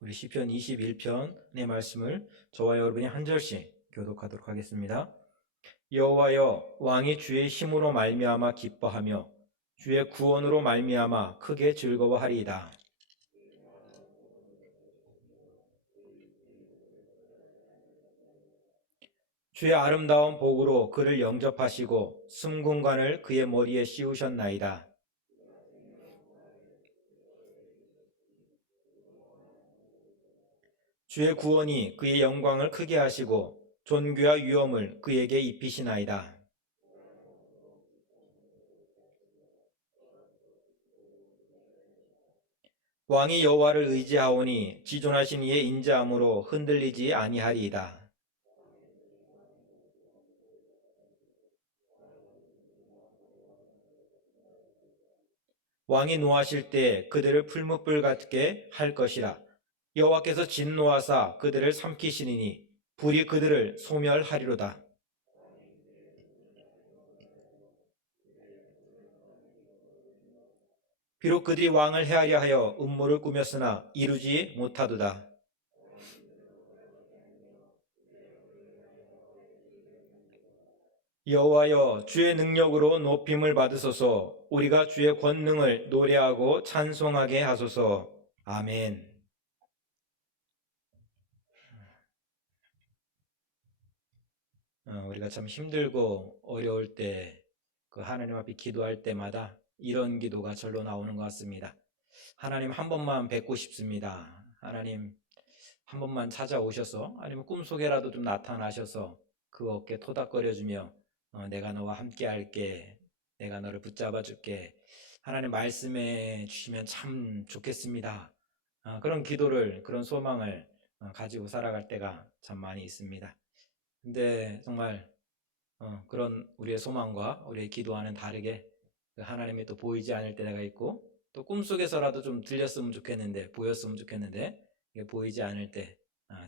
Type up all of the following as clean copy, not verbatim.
우리 시편 21편의 말씀을 저와 여러분이 한 절씩 교독하도록 하겠습니다. 여호와여, 왕이 주의 힘으로 말미암아 기뻐하며 주의 구원으로 말미암아 크게 즐거워하리이다. 주의 아름다운 복으로 그를 영접하시고 승궁관을 그의 머리에 씌우셨나이다. 주의 구원이 그의 영광을 크게 하시고 존귀와 위엄을 그에게 입히시나이다. 왕이 여호와를 의지하오니 지존하신 이의 인자함으로 흔들리지 아니하리이다. 왕이 노하실 때 그들을 풀무불 같게 할 것이라. 여호와께서 진노하사 그들을 삼키시리니 불이 그들을 소멸하리로다. 비록 그들이 왕을 해하려 하여 음모를 꾸몄으나 이루지 못하도다. 여호와여, 주의 능력으로 높임을 받으소서. 우리가 주의 권능을 노래하고 찬송하게 하소서. 아멘. 우리가 참 힘들고 어려울 때 그 하나님 앞에 기도할 때마다 이런 기도가 절로 나오는 것 같습니다. 하나님 한 번만 뵙고 싶습니다. 하나님 한 번만 찾아오셔서, 아니면 꿈속에라도 좀 나타나셔서 그 어깨 토닥거려주며 내가 너와 함께 할게, 내가 너를 붙잡아 줄게, 하나님 말씀해 주시면 참 좋겠습니다. 그런 기도를, 그런 소망을 가지고 살아갈 때가 참 많이 있습니다. 근데 정말 그런 우리의 소망과 우리의 기도와는 다르게 하나님이 또 보이지 않을 때가 있고, 또 꿈속에서라도 좀 들렸으면 좋겠는데, 보였으면 좋겠는데 이게 보이지 않을 때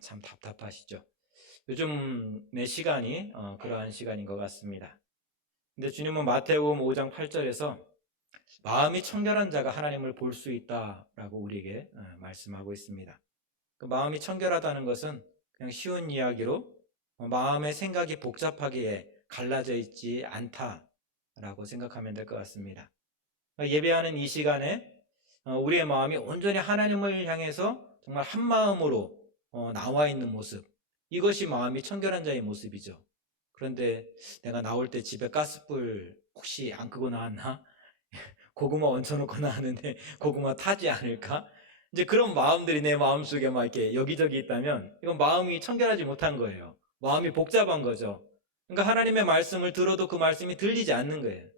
참 답답하시죠. 요즘의 시간이 그러한 시간인 것 같습니다. 근데 주님은 마태복음 5장 8절에서 마음이 청결한 자가 하나님을 볼 수 있다라고 우리에게 말씀하고 있습니다. 그 마음이 청결하다는 것은 그냥 쉬운 이야기로 마음의 생각이 복잡하게 갈라져 있지 않다라고 생각하면 될 것 같습니다. 예배하는 이 시간에 우리의 마음이 온전히 하나님을 향해서 정말 한 마음으로 나와 있는 모습, 이것이 마음이 청결한 자의 모습이죠. 그런데 내가 나올 때 집에 가스불 혹시 안 끄고 나왔나? 고구마 얹혀놓고 나왔는데 고구마 타지 않을까? 이제 그런 마음들이 내 마음속에 막 이렇게 여기저기 있다면 이건 마음이 청결하지 못한 거예요. 마음이 복잡한 거죠. 그러니까 하나님의 말씀을 들어도 그 말씀이 들리지 않는 거예요.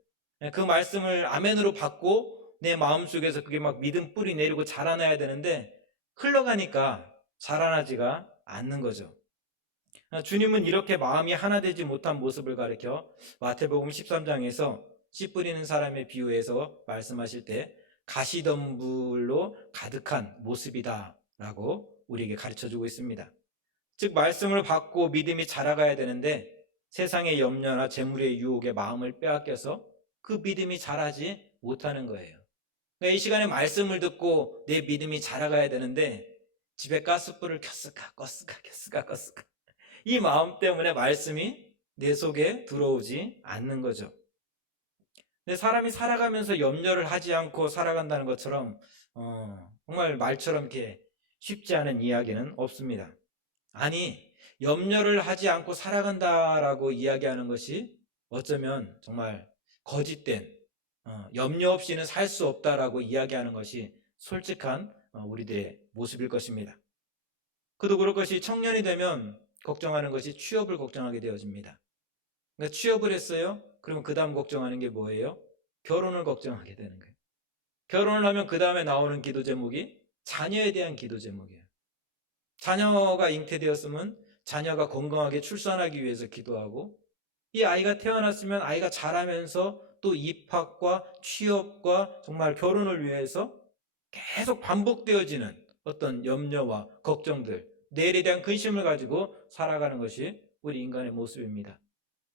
그 말씀을 아멘으로 받고 내 마음속에서 그게 막 믿음 뿌리 내리고 자라나야 되는데 흘러가니까 자라나지가 않는 거죠. 주님은 이렇게 마음이 하나 되지 못한 모습을 가리켜 마태복음 13장에서 씨 뿌리는 사람의 비유에서 말씀하실 때 가시덤불로 가득한 모습이다 라고 우리에게 가르쳐주고 있습니다. 즉 말씀을 받고 믿음이 자라가야 되는데 세상의 염려나 재물의 유혹에 마음을 빼앗겨서 그 믿음이 자라지 못하는 거예요. 그러니까 이 시간에 말씀을 듣고 내 믿음이 자라가야 되는데 집에 가스불을 켰을까 껐을까 켰을까 껐을까, 이 마음 때문에 말씀이 내 속에 들어오지 않는 거죠. 근데 사람이 살아가면서 염려를 하지 않고 살아간다는 것처럼 정말 말처럼 이렇게 쉽지 않은 이야기는 없습니다. 아니, 염려를 하지 않고 살아간다라고 이야기하는 것이 어쩌면 정말 거짓된 염려 없이는 살 수 없다라고 이야기하는 것이 솔직한 우리들의 모습일 것입니다. 그도 그럴 것이 청년이 되면 걱정하는 것이 취업을 걱정하게 되어집니다. 그러니까 취업을 했어요? 그러면 그 다음 걱정하는 게 뭐예요? 결혼을 걱정하게 되는 거예요. 결혼을 하면 그 다음에 나오는 기도 제목이 자녀에 대한 기도 제목이에요. 자녀가 잉태되었으면 자녀가 건강하게 출산하기 위해서 기도하고, 이 아이가 태어났으면 아이가 자라면서 또 입학과 취업과 정말 결혼을 위해서 계속 반복되어지는 어떤 염려와 걱정들, 내일에 대한 근심을 가지고 살아가는 것이 우리 인간의 모습입니다.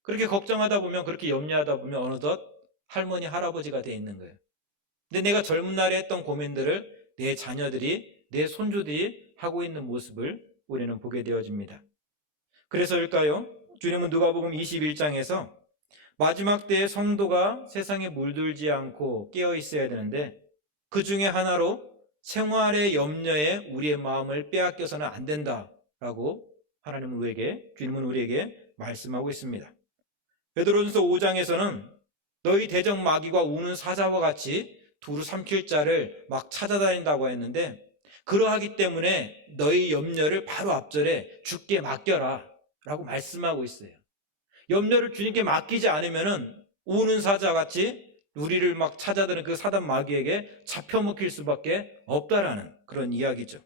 그렇게 걱정하다 보면, 그렇게 염려하다 보면 어느덧 할머니, 할아버지가 돼 있는 거예요. 근데 내가 젊은 날에 했던 고민들을 내 자녀들이, 내 손주들이 하고 있는 모습을 우리는 보게 되어집니다. 그래서일까요? 주님은 누가복음 21장에서 마지막 때에 성도가 세상에 물들지 않고 깨어 있어야 되는데 그 중에 하나로 생활의 염려에 우리의 마음을 빼앗겨서는 안 된다라고 주님은 우리에게 말씀하고 있습니다. 베드로전서 5장에서는 너희 대적 마귀가 우는 사자와 같이 두루 삼킬 자를 막 찾아다닌다고 했는데 그러하기 때문에 너희 염려를 바로 앞절에 주께 맡겨라 라고 말씀하고 있어요. 염려를 주님께 맡기지 않으면은 우는 사자같이 우리를 막 찾아드는 그 사단 마귀에게 잡혀먹힐 수밖에 없다라는 그런 이야기죠.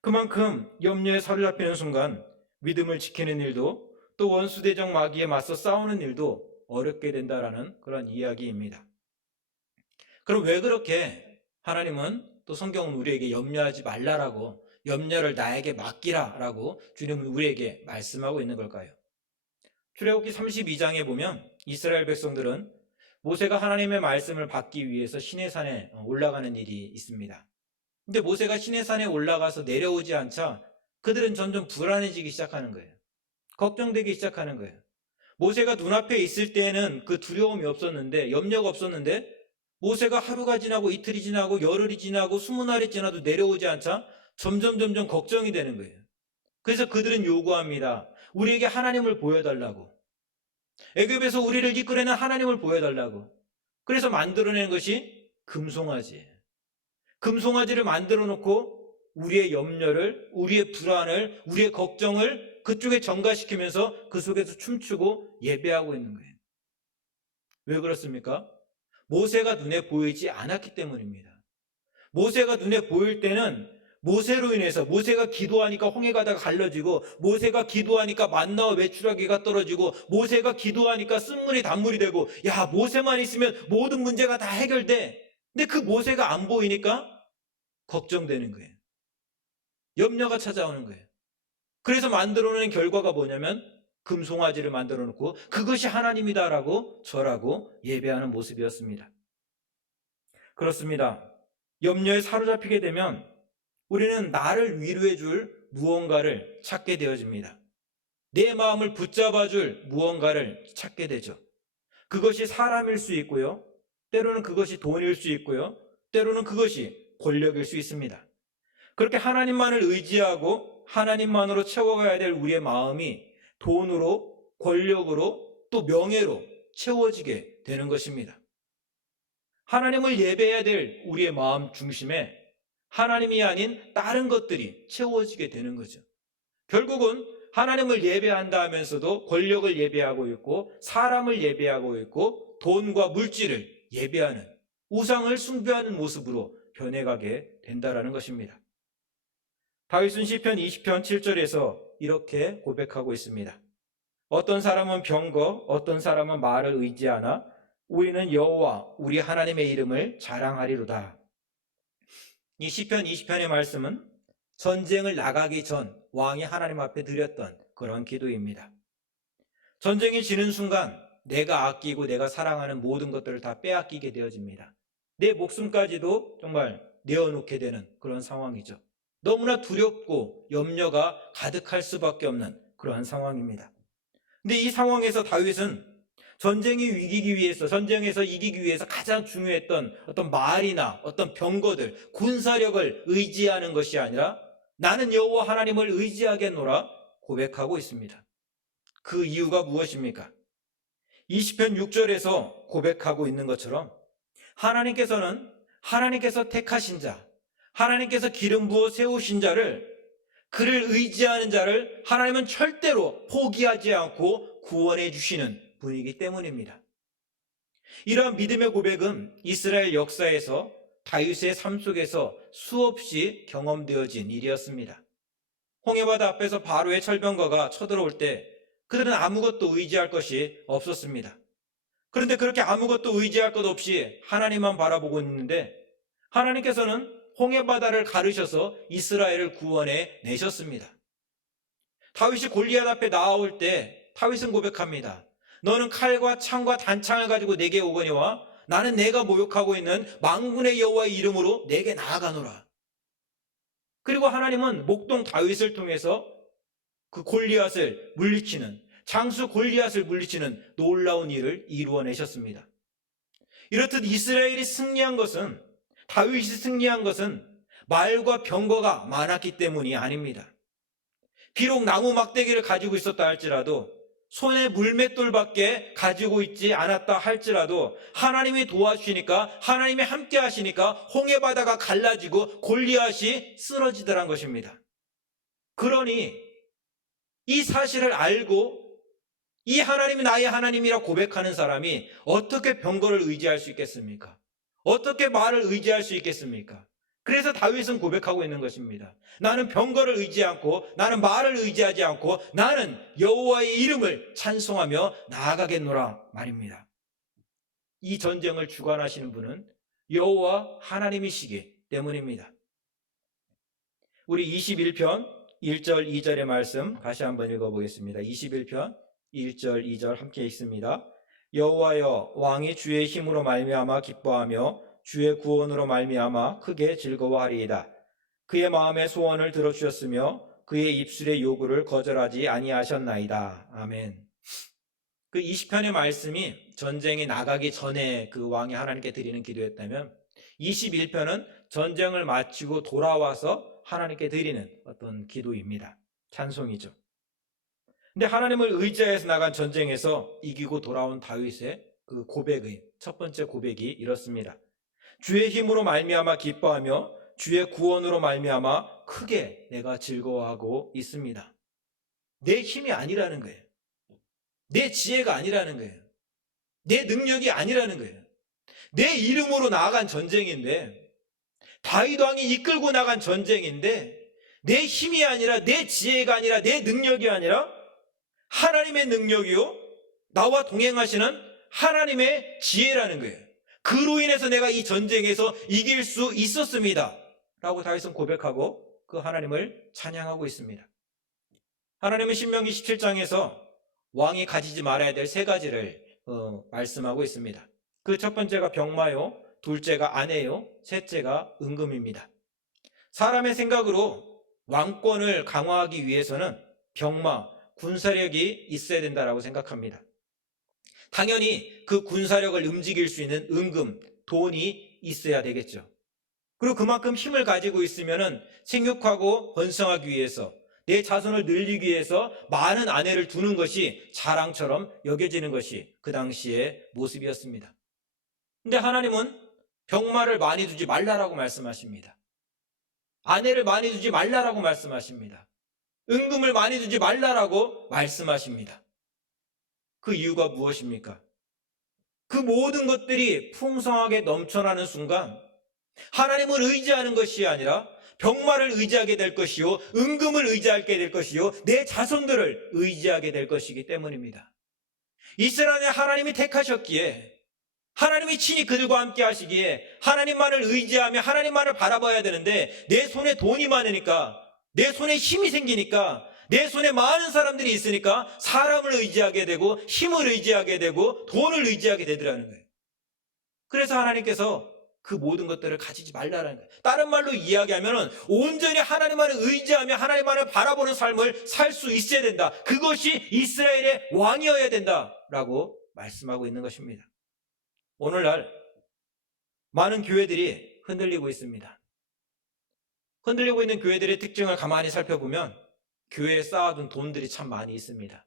그만큼 염려에 사로잡히는 순간 믿음을 지키는 일도 또 원수대적 마귀에 맞서 싸우는 일도 어렵게 된다라는 그런 이야기입니다. 그럼 왜 그렇게 하나님은 또 성경은 우리에게 염려하지 말라라고 염려를 나에게 맡기라라고 주님은 우리에게 말씀하고 있는 걸까요? 출애굽기 32장에 보면 이스라엘 백성들은 모세가 하나님의 말씀을 받기 위해서 시내산에 올라가는 일이 있습니다. 근데 모세가 시내산에 올라가서 내려오지 않자 그들은 점점 불안해지기 시작하는 거예요. 걱정되기 시작하는 거예요. 모세가 눈앞에 있을 때에는 그 두려움이 없었는데 염려가 없었는데 모세가 하루가 지나고 이틀이 지나고 열흘이 지나고 20날이 지나도 내려오지 않자 점점 걱정이 되는 거예요. 그래서 그들은 요구합니다. 우리에게 하나님을 보여달라고. 애굽에서 우리를 이끌어내는 하나님을 보여달라고. 그래서 만들어낸 것이 금송아지예요. 금송아지를 만들어 놓고 우리의 염려를, 우리의 불안을, 우리의 걱정을 그쪽에 전가시키면서 그 속에서 춤추고 예배하고 있는 거예요. 왜 그렇습니까? 모세가 눈에 보이지 않았기 때문입니다. 모세가 눈에 보일 때는 모세로 인해서 모세가 기도하니까 홍해가 다 갈라지고 모세가 기도하니까 만나와 메추라기가 떨어지고 모세가 기도하니까 쓴물이 단물이 되고 야 모세만 있으면 모든 문제가 다 해결돼. 근데 그 모세가 안 보이니까 걱정되는 거예요. 염려가 찾아오는 거예요. 그래서 만들어낸 결과가 뭐냐면 금송아지를 만들어 놓고 그것이 하나님이다라고 절하고 예배하는 모습이었습니다. 그렇습니다. 염려에 사로잡히게 되면 우리는 나를 위로해 줄 무언가를 찾게 되어집니다. 내 마음을 붙잡아 줄 무언가를 찾게 되죠. 그것이 사람일 수 있고요. 때로는 그것이 돈일 수 있고요. 때로는 그것이 권력일 수 있습니다. 그렇게 하나님만을 의지하고 하나님만으로 채워가야 될 우리의 마음이 돈으로, 권력으로, 또 명예로 채워지게 되는 것입니다. 하나님을 예배해야 될 우리의 마음 중심에 하나님이 아닌 다른 것들이 채워지게 되는 거죠. 결국은 하나님을 예배한다 하면서도 권력을 예배하고 있고 사람을 예배하고 있고 돈과 물질을 예배하는 우상을 숭배하는 모습으로 변해가게 된다라는 것입니다. 다윗은 시편 20편 7절에서 이렇게 고백하고 있습니다. 어떤 사람은 병거, 어떤 사람은 말을 의지하나 우리는 여호와 우리 하나님의 이름을 자랑하리로다. 이 시편 20편의 말씀은 전쟁을 나가기 전 왕이 하나님 앞에 드렸던 그런 기도입니다. 전쟁이 지는 순간 내가 아끼고 내가 사랑하는 모든 것들을 다 빼앗기게 되어집니다. 내 목숨까지도 정말 내어놓게 되는 그런 상황이죠. 너무나 두렵고 염려가 가득할 수밖에 없는 그러한 상황입니다. 근데 이 상황에서 다윗은 전쟁에서 이기기 위해서 가장 중요했던 어떤 말이나 어떤 병거들, 군사력을 의지하는 것이 아니라 나는 여호와 하나님을 의지하겠노라 고백하고 있습니다. 그 이유가 무엇입니까? 20편 6절에서 고백하고 있는 것처럼 하나님께서 택하신 자, 하나님께서 기름 부어 세우신 자를 그를 의지하는 자를 하나님은 절대로 포기하지 않고 구원해 주시는 분이기 때문입니다. 이러한 믿음의 고백은 이스라엘 역사에서 다윗의 삶 속에서 수없이 경험되어진 일이었습니다. 홍해바다 앞에서 바로의 철병거가 쳐들어올 때 그들은 아무것도 의지할 것이 없었습니다. 그런데 그렇게 아무것도 의지할 것 없이 하나님만 바라보고 있는데 하나님께서는 홍해바다를 가르셔서 이스라엘을 구원해 내셨습니다. 다윗이 골리앗 앞에 나올 때 다윗은 고백합니다. 너는 칼과 창과 단창을 가지고 내게 오거니와 나는 내가 모욕하고 있는 만군의 여호와의 이름으로 내게 나아가노라. 그리고 하나님은 목동 다윗을 통해서 그 골리앗을 물리치는, 장수 골리앗을 물리치는 놀라운 일을 이루어내셨습니다. 이렇듯 이스라엘이 승리한 것은, 다윗이 승리한 것은 말과 병거가 많았기 때문이 아닙니다. 비록 나무 막대기를 가지고 있었다 할지라도, 손에 물맷돌밖에 가지고 있지 않았다 할지라도 하나님이 도와주시니까, 하나님이 함께 하시니까 홍해바다가 갈라지고 골리앗이 쓰러지더란 것입니다. 그러니 이 사실을 알고 이 하나님이 나의 하나님이라 고백하는 사람이 어떻게 병거를 의지할 수 있겠습니까? 어떻게 말을 의지할 수 있겠습니까? 그래서 다윗은 고백하고 있는 것입니다. 나는 병거를 의지하지 않고, 나는 말을 의지하지 않고, 나는 여호와의 이름을 찬송하며 나아가겠노라 말입니다. 이 전쟁을 주관하시는 분은 여호와 하나님이시기 때문입니다. 우리 21편 1절 2절의 말씀 다시 한번 읽어보겠습니다. 21편 1절 2절 함께 읽습니다. 여호와여, 왕이 주의 힘으로 말미암아 기뻐하며 주의 구원으로 말미암아 크게 즐거워하리이다. 그의 마음의 소원을 들어주셨으며 그의 입술의 요구를 거절하지 아니하셨나이다. 아멘. 그 20편의 말씀이 전쟁에 나가기 전에 그 왕이 하나님께 드리는 기도였다면, 21편은 전쟁을 마치고 돌아와서 하나님께 드리는 어떤 기도입니다. 찬송이죠. 근데 하나님을 의지해서 나간 전쟁에서 이기고 돌아온 다윗의 그 고백의 첫 번째 고백이 이렇습니다. 주의 힘으로 말미암아 기뻐하며 주의 구원으로 말미암아 크게 내가 즐거워하고 있습니다. 내 힘이 아니라는 거예요. 내 지혜가 아니라는 거예요. 내 능력이 아니라는 거예요. 내 이름으로 나아간 전쟁인데, 다윗 왕이 이끌고 나간 전쟁인데, 내 힘이 아니라, 내 지혜가 아니라, 내 능력이 아니라 하나님의 능력이요, 나와 동행하시는 하나님의 지혜라는 거예요. 그로 인해서 내가 이 전쟁에서 이길 수 있었습니다 라고 다윗은 고백하고 그 하나님을 찬양하고 있습니다. 하나님은 신명기 17장에서 왕이 가지지 말아야 될 세 가지를 말씀하고 있습니다. 그 첫 번째가 병마요, 둘째가 아내요, 셋째가 은금입니다. 사람의 생각으로 왕권을 강화하기 위해서는 병마, 군사력이 있어야 된다라고 생각합니다. 당연히 그 군사력을 움직일 수 있는 은금, 돈이 있어야 되겠죠. 그리고 그만큼 힘을 가지고 있으면 생육하고 번성하기 위해서, 내 자손을 늘리기 위해서 많은 아내를 두는 것이 자랑처럼 여겨지는 것이 그 당시의 모습이었습니다. 근데 하나님은 병마를 많이 두지 말라라고 말씀하십니다. 아내를 많이 두지 말라라고 말씀하십니다. 은금을 많이 두지 말라라고 말씀하십니다. 그 이유가 무엇입니까? 그 모든 것들이 풍성하게 넘쳐나는 순간 하나님을 의지하는 것이 아니라 병마를 의지하게 될 것이요, 은금을 의지하게 될 것이요, 내 자손들을 의지하게 될 것이기 때문입니다. 이스라엘에 하나님이 택하셨기에, 하나님이 친히 그들과 함께 하시기에 하나님만을 의지하며 하나님만을 바라봐야 되는데, 내 손에 돈이 많으니까, 내 손에 힘이 생기니까, 내 손에 많은 사람들이 있으니까 사람을 의지하게 되고 힘을 의지하게 되고 돈을 의지하게 되더라는 거예요. 그래서 하나님께서 그 모든 것들을 가지지 말라는 거예요. 다른 말로 이야기하면 온전히 하나님만을 의지하며 하나님만을 바라보는 삶을 살 수 있어야 된다. 그것이 이스라엘의 왕이어야 된다라고 말씀하고 있는 것입니다. 오늘날 많은 교회들이 흔들리고 있습니다. 흔들리고 있는 교회들의 특징을 가만히 살펴보면 교회에 쌓아둔 돈들이 참 많이 있습니다.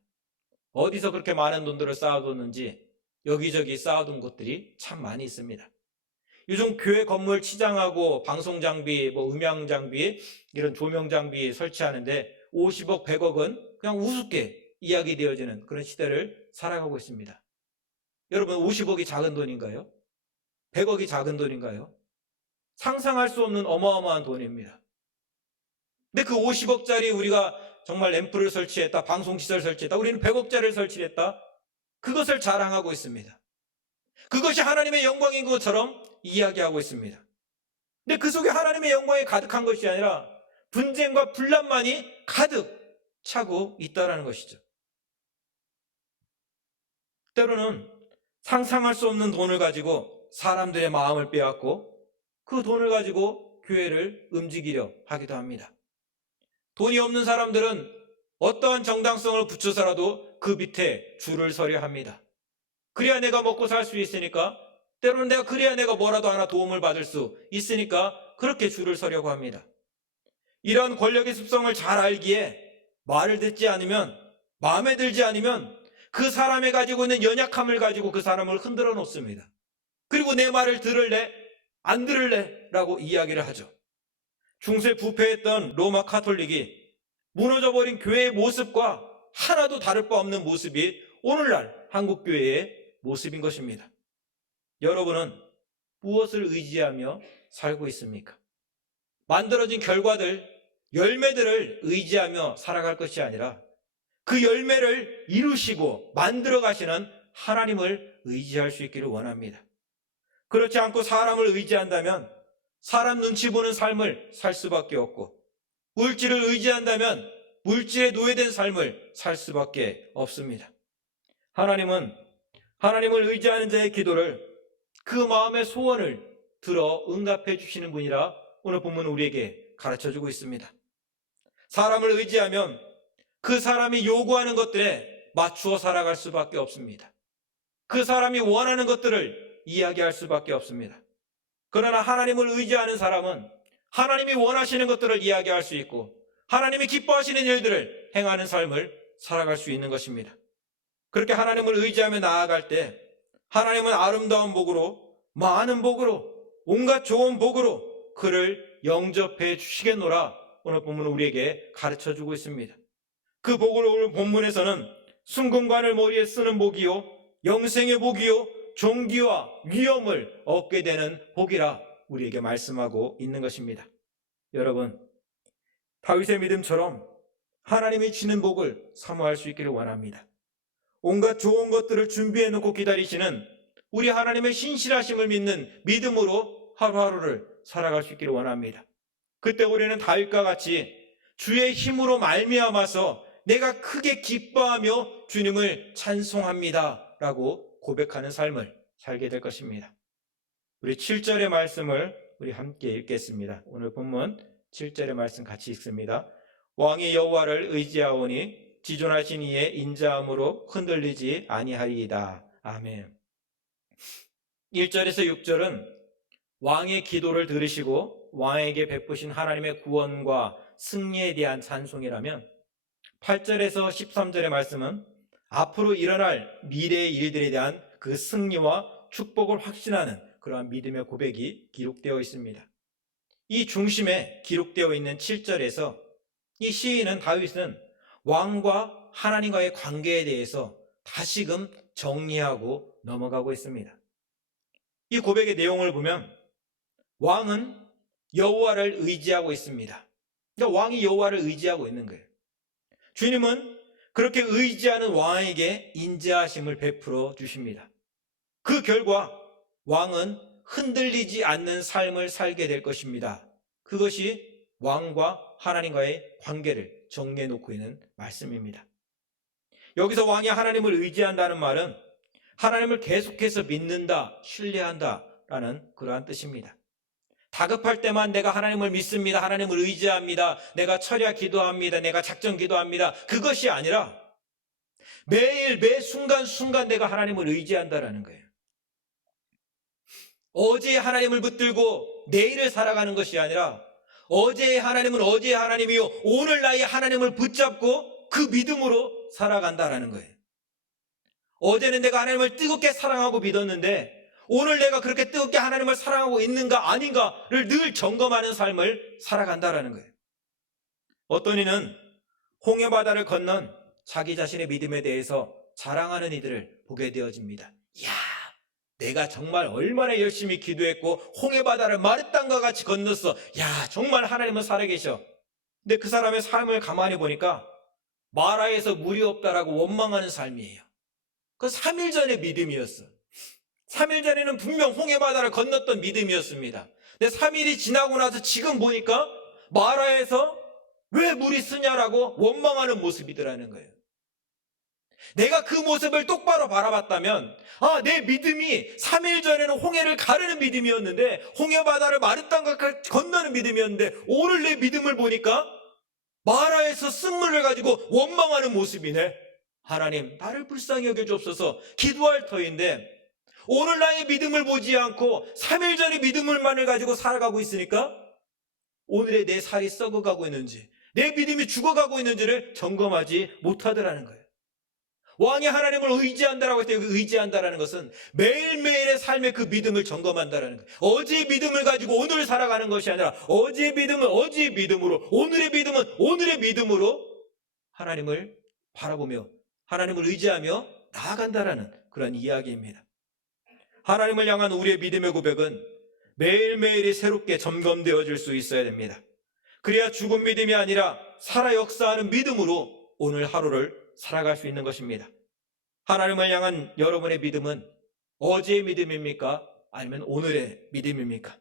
어디서 그렇게 많은 돈들을 쌓아뒀는지 여기저기 쌓아둔 곳들이 참 많이 있습니다. 요즘 교회 건물 치장하고 방송장비, 음향 장비, 이런 조명 장비 설치하는데 50억, 100억은 그냥 우습게 이야기되어지는 그런 시대를 살아가고 있습니다. 여러분, 50억이 작은 돈인가요? 100억이 작은 돈인가요? 상상할 수 없는 어마어마한 돈입니다. 근데 그 50억짜리 우리가 정말 램프를 설치했다, 방송시설 설치했다, 우리는 100억짜리를 설치했다, 그것을 자랑하고 있습니다. 그것이 하나님의 영광인 것처럼 이야기하고 있습니다. 근데 그 속에 하나님의 영광이 가득한 것이 아니라 분쟁과 분란만이 가득 차고 있다는 것이죠. 때로는 상상할 수 없는 돈을 가지고 사람들의 마음을 빼앗고, 그 돈을 가지고 교회를 움직이려 하기도 합니다. 돈이 없는 사람들은 어떠한 정당성을 붙여서라도 그 밑에 줄을 서려 합니다. 그래야 내가 먹고 살 수 있으니까, 때로는 그래야 내가 뭐라도 하나 도움을 받을 수 있으니까 그렇게 줄을 서려고 합니다. 이런 권력의 습성을 잘 알기에 말을 듣지 않으면, 마음에 들지 않으면 그 사람이 가지고 있는 연약함을 가지고 그 사람을 흔들어 놓습니다. 그리고 내 말을 들을래? 안 들을래? 라고 이야기를 하죠. 중세 부패했던 로마 카톨릭이 무너져버린 교회의 모습과 하나도 다를 바 없는 모습이 오늘날 한국 교회의 모습인 것입니다. 여러분은 무엇을 의지하며 살고 있습니까? 만들어진 결과들, 열매들을 의지하며 살아갈 것이 아니라 그 열매를 이루시고 만들어 가시는 하나님을 의지할 수 있기를 원합니다. 그렇지 않고 사람을 의지한다면 사람 눈치 보는 삶을 살 수밖에 없고, 물질을 의지한다면 물질에 노예된 삶을 살 수밖에 없습니다. 하나님은 하나님을 의지하는 자의 기도를, 그 마음의 소원을 들어 응답해 주시는 분이라 오늘 본문은 우리에게 가르쳐주고 있습니다. 사람을 의지하면 그 사람이 요구하는 것들에 맞추어 살아갈 수밖에 없습니다. 그 사람이 원하는 것들을 이야기할 수밖에 없습니다. 그러나 하나님을 의지하는 사람은 하나님이 원하시는 것들을 이야기할 수 있고, 하나님이 기뻐하시는 일들을 행하는 삶을 살아갈 수 있는 것입니다. 그렇게 하나님을 의지하며 나아갈 때 하나님은 아름다운 복으로, 많은 복으로, 온갖 좋은 복으로 그를 영접해 주시겠노라 오늘 본문은 우리에게 가르쳐주고 있습니다. 그 복을 오늘 본문에서는 순금관을 머리에 쓰는 복이요, 영생의 복이요, 존귀와 위엄을 얻게 되는 복이라 우리에게 말씀하고 있는 것입니다. 여러분, 다윗의 믿음처럼 하나님이 주시는 복을 사모할 수 있기를 원합니다. 온갖 좋은 것들을 준비해 놓고 기다리시는 우리 하나님의 신실하심을 믿는 믿음으로 하루하루를 살아갈 수 있기를 원합니다. 그때 우리는 다윗과 같이 주의 힘으로 말미암아서 내가 크게 기뻐하며 주님을 찬송합니다 라고 고백하는 삶을 살게 될 것입니다. 우리 7절의 말씀을 우리 함께 읽겠습니다. 오늘 본문 7절의 말씀 같이 읽습니다. 왕이 여호와를 의지하오니 지존하신 이의 인자함으로 흔들리지 아니하리이다. 아멘. 1절에서 6절은 왕의 기도를 들으시고 왕에게 베푸신 하나님의 구원과 승리에 대한 찬송이라면, 8절에서 13절의 말씀은 앞으로 일어날 미래의 일들에 대한 그 승리와 축복을 확신하는 그러한 믿음의 고백이 기록되어 있습니다. 이 중심에 기록되어 있는 7절에서 이 시인은, 다윗은 왕과 하나님과의 관계에 대해서 다시금 정리하고 넘어가고 있습니다. 이 고백의 내용을 보면 왕은 여호와를 의지하고 있습니다. 그러니까 왕이 여호와를 의지하고 있는 거예요. 주님은 그렇게 의지하는 왕에게 인자하심을 베풀어 주십니다. 그 결과 왕은 흔들리지 않는 삶을 살게 될 것입니다. 그것이 왕과 하나님과의 관계를 정리해 놓고 있는 말씀입니다. 여기서 왕이 하나님을 의지한다는 말은 하나님을 계속해서 믿는다, 신뢰한다 라는 그러한 뜻입니다. 다급할 때만 내가 하나님을 믿습니다, 하나님을 의지합니다, 내가 철야 기도합니다, 내가 작전 기도합니다, 그것이 아니라 매일 매 순간순간 내가 하나님을 의지한다라는 거예요. 어제의 하나님을 붙들고 내일을 살아가는 것이 아니라 어제의 하나님은 어제의 하나님이요, 오늘 나의 하나님을 붙잡고 그 믿음으로 살아간다라는 거예요. 어제는 내가 하나님을 뜨겁게 사랑하고 믿었는데 오늘 내가 그렇게 뜨겁게 하나님을 사랑하고 있는가 아닌가를 늘 점검하는 삶을 살아간다라는 거예요. 어떤 이는 홍해바다를 건넌 자기 자신의 믿음에 대해서 자랑하는 이들을 보게 되어집니다. 이야, 내가 정말 얼마나 열심히 기도했고 홍해바다를 마르땅과 같이 건넜어. 야, 정말 하나님은 살아계셔. 근데 그 사람의 삶을 가만히 보니까 마라에서 물이 없다라고 원망하는 삶이에요. 그 3일 전의 믿음이었어. 3일 전에는 분명 홍해바다를 건넜던 믿음이었습니다. 근데 3일이 지나고 나서 지금 보니까 마라에서 왜 물이 쓰냐라고 원망하는 모습이더라는 거예요. 내가 그 모습을 똑바로 바라봤다면, 내 믿음이 3일 전에는 홍해를 가르는 믿음이었는데, 홍해 바다를 마른 땅과 건너는 믿음이었는데, 오늘 내 믿음을 보니까 마라에서 쓴물을 가지고 원망하는 모습이네. 하나님, 나를 불쌍히 여겨주옵소서. 기도할 터인데 오늘 나의 믿음을 보지 않고 3일 전의 믿음을만을 가지고 살아가고 있으니까 오늘의 내 살이 썩어가고 있는지, 내 믿음이 죽어가고 있는지를 점검하지 못하더라는 거예요. 왕이 하나님을 의지한다라고 할 때 의지한다라는 것은 매일매일의 삶의 그 믿음을 점검한다라는 거예요. 어제의 믿음을 가지고 오늘 살아가는 것이 아니라 어제의 믿음은 어제의 믿음으로, 오늘의 믿음은 오늘의 믿음으로 하나님을 바라보며 하나님을 의지하며 나아간다라는 그런 이야기입니다. 하나님을 향한 우리의 믿음의 고백은 매일매일이 새롭게 점검되어질 수 있어야 됩니다. 그래야 죽은 믿음이 아니라 살아 역사하는 믿음으로 오늘 하루를 살아갈 수 있는 것입니다. 하나님을 향한 여러분의 믿음은 어제의 믿음입니까? 아니면 오늘의 믿음입니까?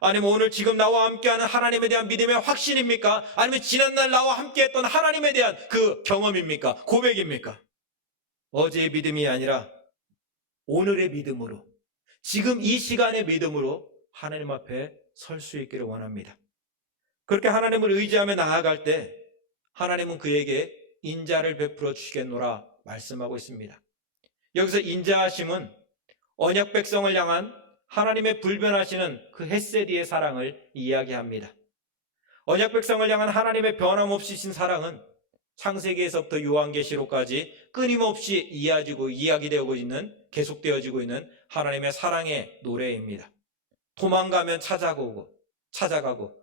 아니면 오늘 지금 나와 함께하는 하나님에 대한 믿음의 확신입니까? 아니면 지난날 나와 함께했던 하나님에 대한 그 경험입니까? 고백입니까? 어제의 믿음이 아니라 오늘의 믿음으로, 지금 이 시간의 믿음으로 하나님 앞에 설 수 있기를 원합니다. 그렇게 하나님을 의지하며 나아갈 때 하나님은 그에게 인자를 베풀어 주시겠노라 말씀하고 있습니다. 여기서 인자하심은 언약 백성을 향한 하나님의 불변하시는 그 헷세디의 사랑을 이야기합니다. 언약 백성을 향한 하나님의 변함없이신 사랑은 창세기에서부터 요한계시록까지 끊임없이 이야기되고 있는, 계속되어지고 있는 하나님의 사랑의 노래입니다. 도망가면 찾아가고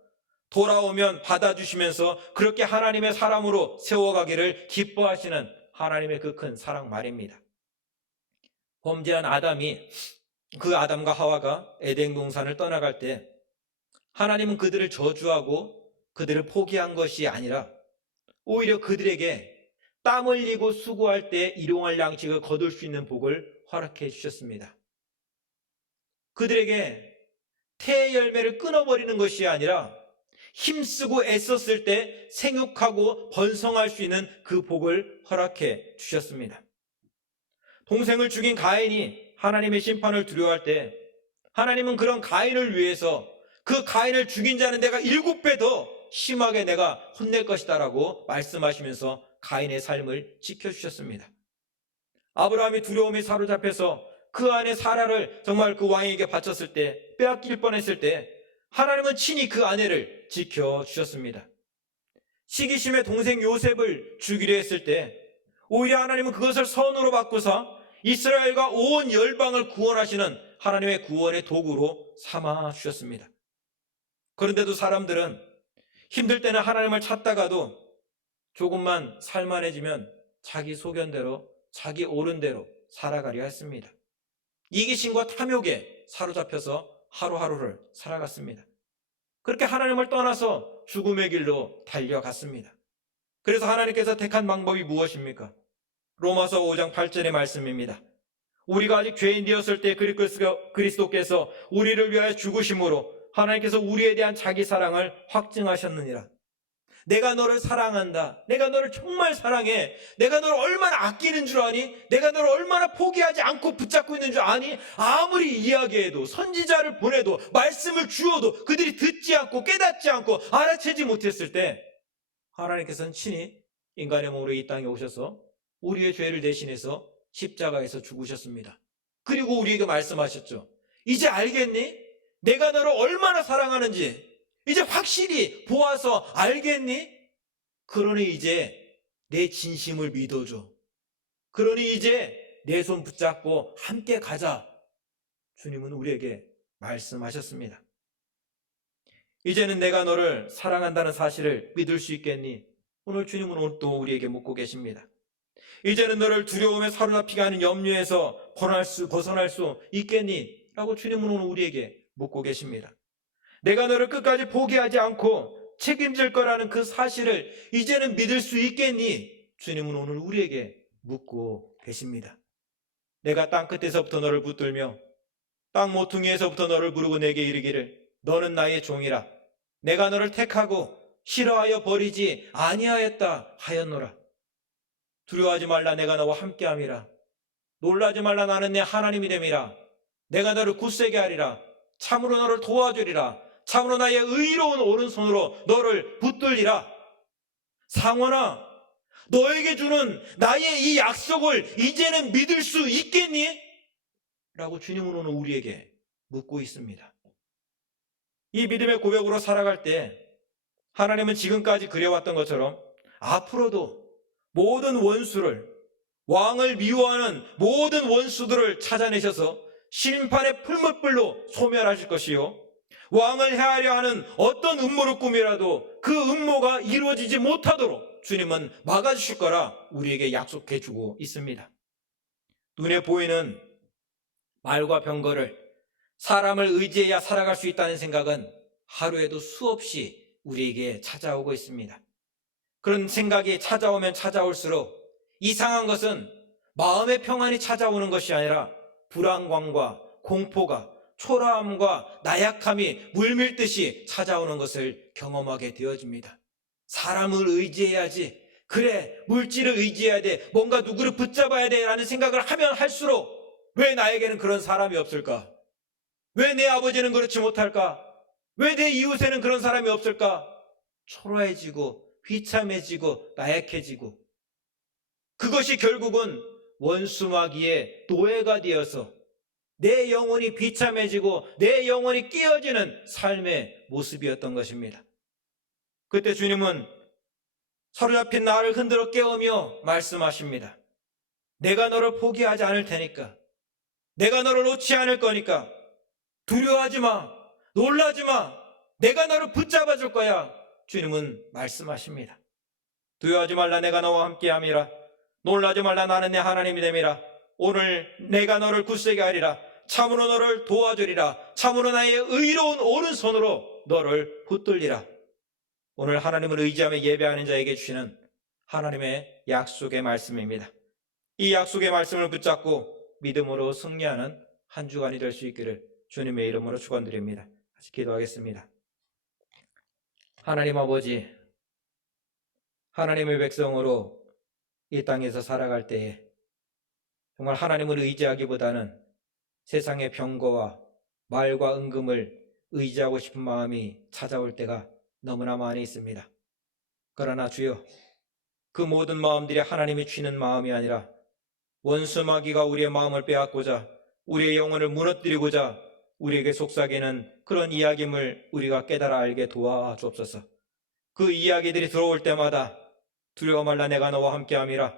돌아오면 받아주시면서 그렇게 하나님의 사람으로 세워가기를 기뻐하시는 하나님의 그 큰 사랑 말입니다. 범죄한 아담이, 그 아담과 하와가 에덴 동산을 떠나갈 때 하나님은 그들을 저주하고 그들을 포기한 것이 아니라 오히려 그들에게 땀 흘리고 수고할 때 일용할 양식을 거둘 수 있는 복을 허락해 주셨습니다. 그들에게 태의 열매를 끊어버리는 것이 아니라 힘쓰고 애썼을 때 생육하고 번성할 수 있는 그 복을 허락해 주셨습니다. 동생을 죽인 가인이 하나님의 심판을 두려워할 때 하나님은 그런 가인을 위해서 그 가인을 죽인 자는 내가 7배 더 심하게 내가 혼낼 것이다 라고 말씀하시면서 가인의 삶을 지켜주셨습니다. 아브라함이 두려움에 사로잡혀서 그 안에 사라를 정말 그 왕에게 바쳤을 때, 빼앗길 뻔했을 때 하나님은 친히 그 아내를 지켜주셨습니다. 시기심에 동생 요셉을 죽이려 했을 때 오히려 하나님은 그것을 선으로 바꾸사 이스라엘과 온 열방을 구원하시는 하나님의 구원의 도구로 삼아 주셨습니다. 그런데도 사람들은 힘들 때는 하나님을 찾다가도 조금만 살만해지면 자기 소견대로, 자기 옳은대로 살아가려 했습니다. 이기심과 탐욕에 사로잡혀서 하루하루를 살아갔습니다. 그렇게 하나님을 떠나서 죽음의 길로 달려갔습니다. 그래서 하나님께서 택한 방법이 무엇입니까? 로마서 5장 8절의 말씀입니다. 우리가 아직 죄인 되었을 때 그리스도께서 우리를 위하여 죽으심으로 하나님께서 우리에 대한 자기 사랑을 확증하셨느니라. 내가 너를 사랑한다. 내가 너를 정말 사랑해. 내가 너를 얼마나 아끼는 줄 아니? 내가 너를 얼마나 포기하지 않고 붙잡고 있는 줄 아니? 아무리 이야기해도, 선지자를 보내도, 말씀을 주어도 그들이 듣지 않고 깨닫지 않고 알아채지 못했을 때 하나님께서는 친히 인간의 몸으로 이 땅에 오셔서 우리의 죄를 대신해서 십자가에서 죽으셨습니다. 그리고 우리에게 말씀하셨죠. 이제 알겠니? 내가 너를 얼마나 사랑하는지 이제 확실히 보아서 알겠니? 그러니 이제 내 진심을 믿어줘. 그러니 이제 내 손 붙잡고 함께 가자. 주님은 우리에게 말씀하셨습니다. 이제는 내가 너를 사랑한다는 사실을 믿을 수 있겠니? 오늘 주님은 오늘 또 우리에게 묻고 계십니다. 이제는 너를 두려움에 사로잡히게 하는 염려에서 벗어날 수 있겠니? 라고 주님은 오늘 우리에게 묻고 계십니다. 내가 너를 끝까지 포기하지 않고 책임질 거라는 그 사실을 이제는 믿을 수 있겠니? 주님은 오늘 우리에게 묻고 계십니다. 내가 땅 끝에서부터 너를 붙들며 땅 모퉁이에서부터 너를 부르고 내게 이르기를 너는 나의 종이라. 내가 너를 택하고 싫어하여 버리지 아니하였다 하였노라. 두려워하지 말라, 내가 너와 함께함이라. 놀라지 말라, 나는 내 하나님이 됨이라. 내가 너를 굳세게 하리라. 참으로 너를 도와주리라. 참으로 나의 의로운 오른손으로 너를 붙들리라. 상원아, 너에게 주는 나의 이 약속을 이제는 믿을 수 있겠니? 라고 주님은 오늘 우리에게 묻고 있습니다. 이 믿음의 고백으로 살아갈 때 하나님은 지금까지 그려왔던 것처럼 앞으로도 모든 원수를, 왕을 미워하는 모든 원수들을 찾아내셔서 심판의 풀무불로 소멸하실 것이요, 왕을 해하려 하는 어떤 음모를 꾸미라도 그 음모가 이루어지지 못하도록 주님은 막아주실 거라 우리에게 약속해 주고 있습니다. 눈에 보이는 말과 병거를, 사람을 의지해야 살아갈 수 있다는 생각은 하루에도 수없이 우리에게 찾아오고 있습니다. 그런 생각이 찾아오면 찾아올수록 이상한 것은 마음의 평안이 찾아오는 것이 아니라 불안감과 공포가, 초라함과 나약함이 물밀듯이 찾아오는 것을 경험하게 되어집니다. 사람을 의지해야지, 그래 물질을 의지해야 돼, 뭔가 누구를 붙잡아야 돼 라는 생각을 하면 할수록 왜 나에게는 그런 사람이 없을까? 왜 내 아버지는 그렇지 못할까? 왜 내 이웃에는 그런 사람이 없을까? 초라해지고 비참해지고 나약해지고, 그것이 결국은 원수마귀의 노예가 되어서 내 영혼이 비참해지고 내 영혼이 깨어지는 삶의 모습이었던 것입니다. 그때 주님은 사로잡힌 나를 흔들어 깨우며 말씀하십니다. 내가 너를 포기하지 않을 테니까, 내가 너를 놓지 않을 거니까 두려워하지 마, 놀라지 마, 내가 너를 붙잡아 줄 거야. 주님은 말씀하십니다. 두려워하지 말라, 내가 너와 함께함이라. 놀라지 말라, 나는 내 하나님이 됨이라. 오늘 내가 너를 굳세게 하리라. 참으로 너를 도와주리라. 참으로 나의 의로운 오른손으로 너를 붙들리라. 오늘 하나님을 의지하며 예배하는 자에게 주시는 하나님의 약속의 말씀입니다. 이 약속의 말씀을 붙잡고 믿음으로 승리하는 한 주간이 될 수 있기를 주님의 이름으로 축원드립니다. 같이 기도하겠습니다. 하나님 아버지, 하나님의 백성으로 이 땅에서 살아갈 때에 정말 하나님을 의지하기보다는 세상의 병거와 말과 은금을 의지하고 싶은 마음이 찾아올 때가 너무나 많이 있습니다. 그러나 주여, 그 모든 마음들이 하나님이 주시는 마음이 아니라 원수 마귀가 우리의 마음을 빼앗고자, 우리의 영혼을 무너뜨리고자 우리에게 속삭이는 그런 이야기임을 우리가 깨달아 알게 도와주옵소서. 그 이야기들이 들어올 때마다 두려워 말라, 내가 너와 함께함이라.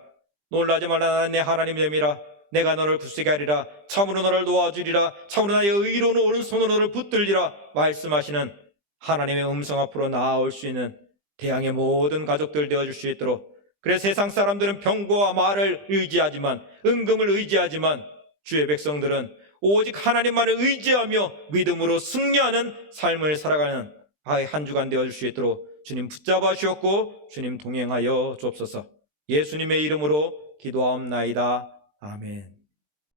놀라지 말라, 나는 내 하나님 됨이라. 내가 너를 굳세게 하리라. 참으로 너를 도와주리라. 참으로 나의 의로운 오른손으로 너를 붙들리라 말씀하시는 하나님의 음성 앞으로 나아올 수 있는 대항의 모든 가족들 되어줄 수 있도록, 그래 세상 사람들은 병거와 말을 의지하지만, 은금을 의지하지만 주의 백성들은 오직 하나님만을 의지하며 믿음으로 승리하는 삶을 살아가는 한 주간 되어줄 수 있도록 주님 붙잡아 주었고 주님 동행하여 주옵소서. 예수님의 이름으로 기도하옵나이다. 아멘.